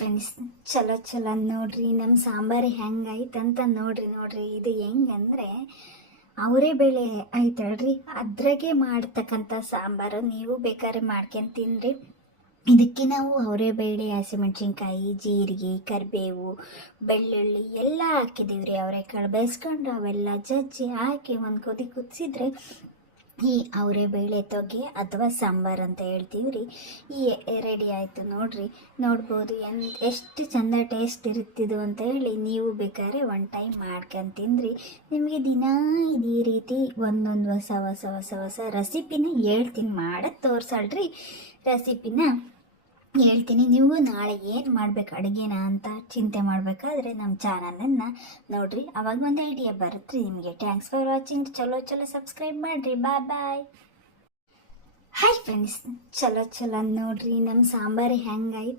Friends, ಚಲೋ ಚಲೋ ನೋಡ್ರಿ ನಮ್ಮ ಸಾಂಬಾರು ಹೆಂಗಾಯ್ತು ಅಂತ ನೋಡ್ರಿ ಇದು ಹೆಂಗಂದ್ರೆ ಅವರೇ ಬೇಳೆ ಐತಲ್ರಿ, ಅದ್ರಾಗೆ ಮಾಡ್ತಕ್ಕಂಥ ಸಾಂಬಾರು. ನೀವು ಬೇಕಾದ್ರೆ ಮಾಡ್ಕೊಂಡು ತಿನ್ರಿ. ಇದಕ್ಕೆ ನಾವು ಅವರೇ ಬೇಳೆ, ಹಸಿಮೆಣ್ಸಿನ್ಕಾಯಿ, ಜೀರಿಗೆ, ಕರಿಬೇವು, ಬೆಳ್ಳುಳ್ಳಿ ಎಲ್ಲ ಹಾಕಿದ್ದೀವಿ ರೀ. ಅವರೆಕಾಳು ಬೇಯಿಸ್ಕೊಂಡು ಅವೆಲ್ಲ ಜಜ್ಜಿ ಹಾಕಿ ಒಂದು ಕುದಿ ಕುದಿಸಿದ್ರೆ ಈ ಬೇಳೆ ತೊಗೆ ಅಥವಾ ಸಾಂಬಾರು ಅಂತ ಹೇಳ್ತೀವಿ ರೀ. ಈ ರೆಡಿ ಆಯಿತು ನೋಡ್ರಿ. ನೋಡ್ಬೋದು ಎಷ್ಟು ಚಂದ ಟೇಸ್ಟ್ ಇರುತ್ತಿದ್ದು ಅಂತ ಹೇಳಿ ನೀವು ಬೇಕಾದ್ರೆ ಒನ್ ಟೈಮ್ ಮಾಡ್ಕೊಂಡು ತಿಂದ್ರಿ. ನಿಮಗೆ ದಿನ ಈ ರೀತಿ ಒಂದೊಂದು ಹೊಸ ರೆಸಿಪಿನ ಹೇಳ್ತೀನಿ, ಮಾಡೋದು ತೋರಿಸಲ್ರಿ, ರೆಸಿಪಿನ ಹೇಳ್ತೀನಿ. ನೀವು ನಾಳೆ ಏನು ಮಾಡ್ಬೇಕು ಅಡುಗೆನ ಅಂತ ಚಿಂತೆ ಮಾಡಬೇಕಾದ್ರೆ ನಮ್ಮ ಚಾನಲನ್ನು ನೋಡಿರಿ, ಅವಾಗ ಒಂದು ಐಡಿಯಾ ಬರುತ್ತೆ ನಿಮಗೆ. Thanks for watching. ಚಲೋ ಸಬ್ಸ್ಕ್ರೈಬ್ ಮಾಡಿರಿ. ಬಾಯ್. ಹಾಯ್ ಫ್ರೆಂಡ್ಸ್, ಚಲೋ ನೋಡ್ರಿ ನಮ್ಮ ಸಾಂಬಾರು ಹೆಂಗಾಯ್ತು